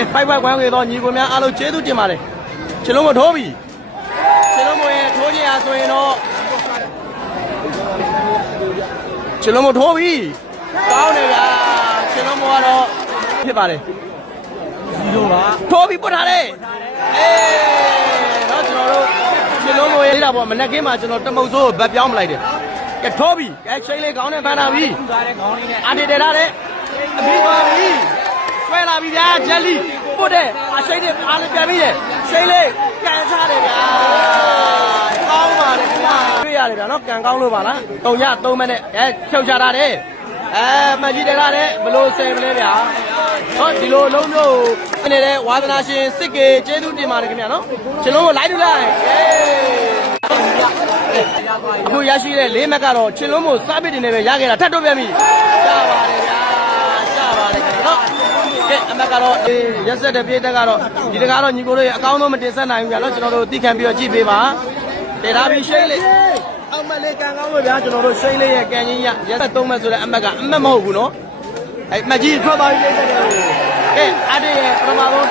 ကဲဖိုက်ဖိုက်ကွမ်းခဲ့တော့ညီကိုများအားလုံးကျေးဇူးတင်ပါတယ်ခြေလုံးမထိုးပြီခြေလုံးမရဲ့ထိုးခြင်းအားဆိုရင်တော့ခြေလုံးမထိုးပြီကောင်းတယ်ဗျာခြေလုံးမကတော့ဖြစ်ပါတယ်ဒီလိုပါထိုးပြီပုတ်ထားတယ်အေးတော့ကျွန်တော်တို့ခြေလုံးမရဲ့လာပေါ့မနေ့ကမှကျွန်တော်တမုတ်ဆိုးကိုဗတ်ပြောင်းမလိုက်တယ်ကဲထိုးပြီကဲချိန်လေးကောင်းတယ်ဖန်တာပြီသွားတဲ့ခေါင်းလေးနဲ့အာတေတေရတယ်အပြီးသွားပြီ ဆွဲလာပြီဗျာဂျက်လီပုတ်တယ်အရှိန်နဲ့အားလည်းပြန်ပြီရဲ့ရှိန်လေးကန်ချတယ်ဗျာကောင်းပါတယ်ဗျာတွေ့ရတယ်ဗျာနော်ကန်ကောင်းလို့ပါလားတုံည3မိနစ်အဲဖြုတ်ချတာတယ်အဲမှန်ကြီးတယ်ရတယ်ဘလို့ဆယ်မလဲဗျာဟောဒီလိုလုံးမျိုးနေတဲ့ဝါသနာရှင်စစ်ကေကျေးဇူးတင်ပါတယ်ခင်ဗျာနော်ကျွန်တော်တို့လိုက်တူလိုက်အခုရရှိတဲ့လေးမက်ကတော့ချင်းလုံးမို့စားပစ်တင်နေပဲရခဲ့တာထပ်တော့ပြန်ပြီကြပါတယ်ဗျာကြပါတယ်ခင်ဗျာနော် ကဲအမက်ကတော့အေးရက်ဆက်တဲ့ပြေးတက်ကတော့ဒီတကားတော့ညီကိုတို့ရဲ့အကောင်းဆုံးမတင်ဆက်နိုင်ဘူးဗျာနော်ကျွန်တော်တို့သိခံပြီးတော့ကြည့်ပေးပါတေထားပြီးရှိန်လေးအောက်မလေးကန်ကောင်းလို့ဗျာကျွန်တော်တို့ရှိန်လေးရဲ့ကန်ချင်းရရက်ဆက်သုံးမဲ့ဆိုတဲ့အမက်ကအမက်မဟုတ်ဘူးနော်အဲ့မကြီးထွက်သွားပြီးပြေးတက်တယ်ကဲအတေးရဲ့ပထမဆုံး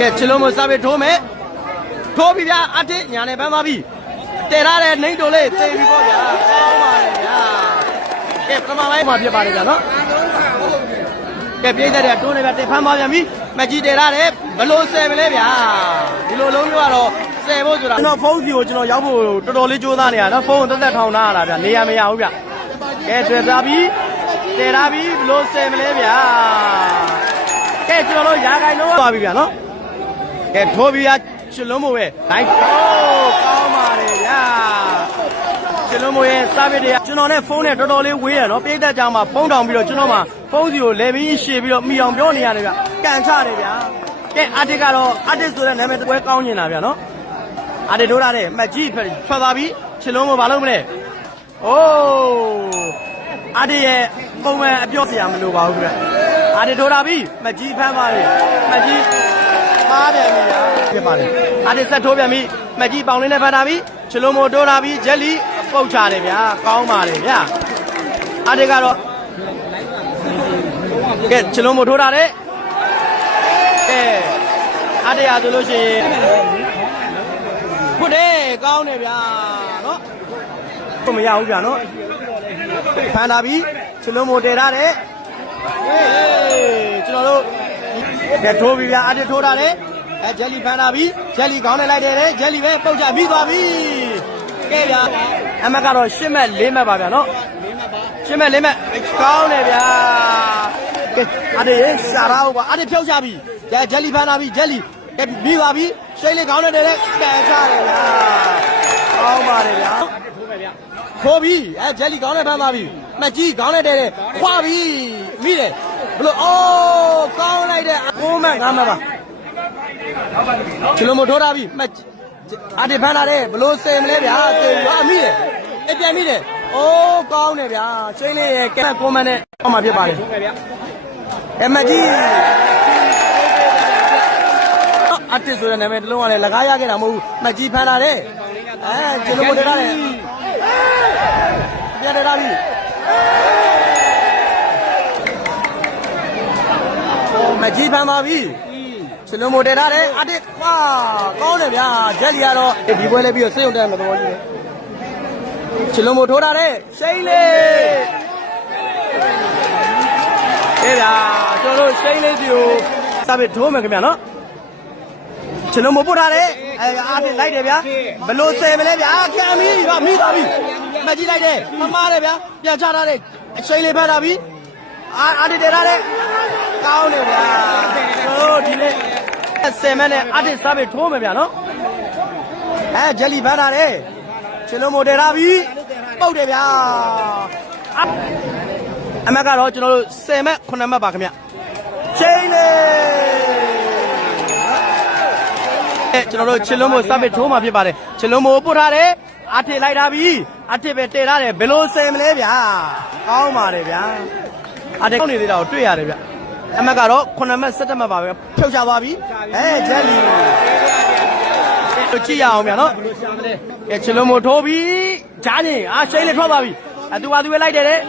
ကဲချင်းလုံးမို့စားပစ်ထိုးမယ်ထိုးပြီဗျာအတေးညာနဲ့ပန်းသွားပြီတည်ရတဲ့နှိမ့်တိုလေးသိပြီပေါ့ဗျာကောင်းပါလေဗျာကဲပထမပိုင်းမှာဖြစ်ပါတယ်ဗျာနော် ကဲပြိသက်တဲ့တွန်းနေဗျာတင်ဖမ်းပါပြန်ပြီမကြီးတည်ရတယ်ဘလို့ဆယ်မလဲဗျာဒီလိုလုံးမျိုးကတော့ဆယ်ဖို့ဆိုတာကျွန်တော်ဖုန်းစီကိုကျွန်တော်ရောက်ဖို့တော်တော်လေးကြိုးစားနေရနော်ဖုန်းကိုတက်တက်ထောင်ထားရတာဗျာနေရမရဘူးဗျကဲတွေ့သားပြီတည်ရပြီဘလို့ဆယ်မလဲဗျာကဲကျွန်တော်တို့ရာခိုင်လုံးသွားပြီဗျာနော်ကဲထိုးပြီးရချွလုံးမို့ပဲဒိုင်းကိုကောင်းပါတယ်ဗျာချွလုံးမို့ရဲ့စာပစ်တွေက ကျွန်တော်နဲ့ဖုန်းနဲ့တော်တော်လေးဝေးရနော်ပိတ်သက်ကြောင်မှာဖုန်းတောင်ပြီးတော့ကျွန်တော်မှာဖုန်းစီကိုလဲပြီးရှေ့ပြီးတော့မိအောင်ပြောနေရတယ်ဗျကန်ချတယ်ဗျာကဲအာတစ်ကတော့အာတစ်ဆိုတဲ့နာမည်တစ်ပွဲကောင်းနေတာဗျာနော်အာတစ်ထိုးထားတဲ့မက်ကြီးထွက်ထွက်သွားပြီချွလုံးမို့ဘာလုပ်မလဲအိုးအာတစ်ရဲ့ပုံမှန်အပြော့စရာမလိုပါဘူးဗျအာတစ်ထိုးထားပြီမက်ကြီးဖမ်းပါပြီမက်ကြီးပါပြန်ပြီဗျာဖြစ်ပါတယ်အားဒီဆက်ထိုးပြန်ပြီမကြီးပေါင်လေးနဲ့ဖတ်တာပြီချလုံးမိုတိုးတာပြီဂျက်လီ ပုတ်ချတယ်ဗျာကောင်းပါတယ်ဗျာအားဒီကတော့ကဲချလုံးမိုထိုးတာတဲ့ကဲအားဒီရဆိုလို့ရှိရင်ဟုတ်တယ်ကောင်းတယ်ဗျာနော်ဘုမရဘူးဗျာနော်ဖန်တာပြီချလုံးမိုတဲထားတယ်ဟေးကျွန်တော်တို့ကဲထိုးပြီဗျာအတစ်ထိုးတာလေအဲဂျယ်လီဖန်တာပြီဂျယ်လီခေါင်းနဲ့လိုက်တယ်လေဂျယ်လီပဲပုတ်ချပြီးသွားပြီကဲဗျာ အမကတော့ရှစ်မဲ့လေးမဲ့ပါဗျာနော်ရှစ်မဲ့လေးမဲ့ကောင်းတယ်ဗျာကဲအတစ်ရေရှာရာဟုတ်ပါအတစ်ဖြုတ်ချပြီဂျယ်ဂျယ်လီဖန်တာပြီဂျယ်လီကဲပြီးသွားပြီရှိတ်လေးခေါင်းနဲ့တယ်လေကန်ချတယ်ဗျာကောင်းပါတယ်ဗျာထိုးပြီအဲဂျယ်လီခေါင်းနဲ့ဖန်သွားပြီမကြီးခေါင်းနဲ့တယ်လေခွာပြီမိတယ်ဘလို့အိုးကောင်းလိုက်တဲ့ကိုမငါမပါချလုံးမထိုးတာပြီမှတ်အာဒီဖန်လာတယ်ဘလို့စင်မလဲဗျာတေဟာမိတယ် အပြန်မိတယ်အိုးကောင်းတယ်ဗျာချင်းလေးရဲ့ကဲကိုမနဲ့အောက်မှာဖြစ်ပါလေအမကြီးအတစ်ဆိုတဲ့နာမည်တစ်လုံးကလည်းလကားရခဲ့တာမဟုတ်ဘူးမကြီးဖန်လာတယ်အဲချလုံးမထိုးတာလေပြန်တယ်လာပြီမကြီးဖမ်းပါပြီစလုံးမိုတဲထားတယ်အတစ်ကွာကောင်းတယ်ဗျာဂျက်လီကတော့ဒီပွဲလဲပြီးတော့စိတ်ုံတက်မှာတော့ကြီးတ ယ်စလုံးမိုထိုးထားတယ်ရှိန်လေးအေးဗျာကျွန်တော်တို့ရှိန်လေးစီကိုစပစ်ထိုးမယ်ခင်ဗျာနော်စလုံးမိုပို့ထားတယ်အဲအတစ်လိုက်တယ်ဗျာဘလို့ဆယ်မလဲဗျာကံမီဗျာမိသွားပြီမကြီးလိုက်တယ်မမားတယ်ဗျာပြန်ချထားတယ်ရှိန်လေးဖမ်းထားပြီအာအတစ်တဲထားတယ်ကောင်းတယ်ဗျာတို့ဒီနေ့ဆယ်မနဲ့အတစ်စားပြီးထိုးမယ်ဗျာနော်အဲဂျယ်လီဖမ်းတာတ ယ်ချီလုံးမိုတယ်လာပြီပုတ်တယ်ဗျာအမကတော့ကျွန်တော်တို့ဆယ်မက်9မက်ပါခင်ဗျချိန်လေအဲကျွန်တော်တို့ချီလုံးမိုစားပြီးထိုးမှာဖြစ်ပါတယ်ချီလုံးမိုပုတ်ထားတယ်အထစ်လိုက်တာပြီအထစ်ပဲတည်ထားတယ်ဘယ်လိုဆယ်မလဲဗျာကောင်းပါတယ်ဗျာအတက်ကောင်းနေသေးတာကိုတွေ့ရတယ်ဗျအမက်ကတော့9မက်17မက်ပါပဲဖြုတ်ချသွားပြီအဲဂျယ်လီတို့ ကြည့်ရအောင်ဗျာနော်ကဲချလုံးမထိုးပြီဂျားနေအာရှိန်လေးထွက်သွားပြီအတူအတူပဲလိုက်တယ်တဲ့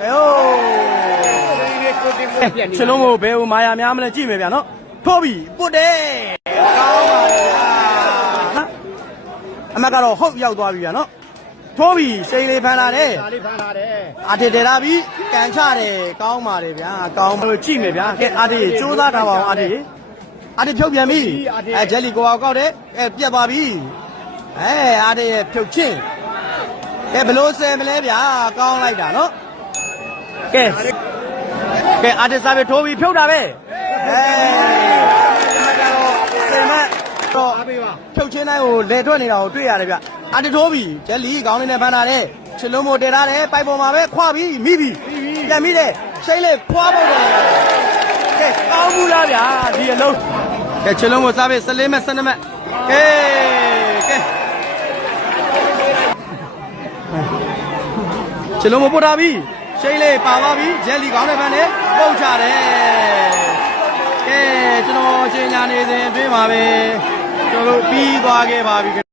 အေးကိုတင်ကိုပြက်နေချလုံးကိုဘယ်ဟိုမာယာများမလဲကြည့်မယ်ဗျာနော်ထိုးပြီပုတ်တယ်ကောင်းပါလေဗျာနော်အမကတော့ဟုတ်ရောက်သွားပြီဗျာနော်ထိုးပြီစိန်လေးဖန်လာတယ်ဒါလေးဖန်လာတယ်အာတေတေလာပြီကန်ချတယ်ကောင်းပါလေဗျာကောင်းပါလို့ကြည့်မယ်ဗျာကဲအာတေစူးစမ်းထားပါအောင်အာတေ အာတေဖြုတ်ပြန်ပြီအဲဂျယ်လီကိုအောင်ကောက်တယ်အဲပြတ်သွားပြီအဲအာတေရဲ့ဖြုတ်ချင်းကဲဘလို့ဆယ်မလဲဗျာကောင်းလိုက်တာနော်ကဲကဲအာတေစားပဲထိုးပြီးဖြုတ်တာပဲအဲဒီမှာကတော့စိန်မတော့အားပေးပါဖြုတ်ချင်းတိုင်းကိုလေထွက်နေတာကိုတွေ့ရတယ်ဗျအာတထိုးပြီဂျယ်လီခေါင်းလေးနဲ့ဖမ်းတာတဲ့ချစ်လုံးမို့တည်ထားတယ်ပိုက်ပေါ်မှာပဲခွာပြီးမိပြီပြန်မိတယ်ရှိတ်လေးခွာဖို့တယ်ကဲကောင်းဘူးလားဗျာဒီအလုံး ကဲချစ်လုံးမို့စားပြီ14မဲ့12မဲ့ကဲကဲချစ်လုံးမို့ပို့ထားပြီရှိတ်လေးပါသွားပြီဂျယ်လီခေါင်းနဲ့ဖမ်းတယ်ပုတ်ချတယ်ကဲကျွန်တော်ချင်းညာနေစဉ်အတွင်းပါပဲကျွန်တော်တို့ပြီးသွားခဲ့ပါပြီ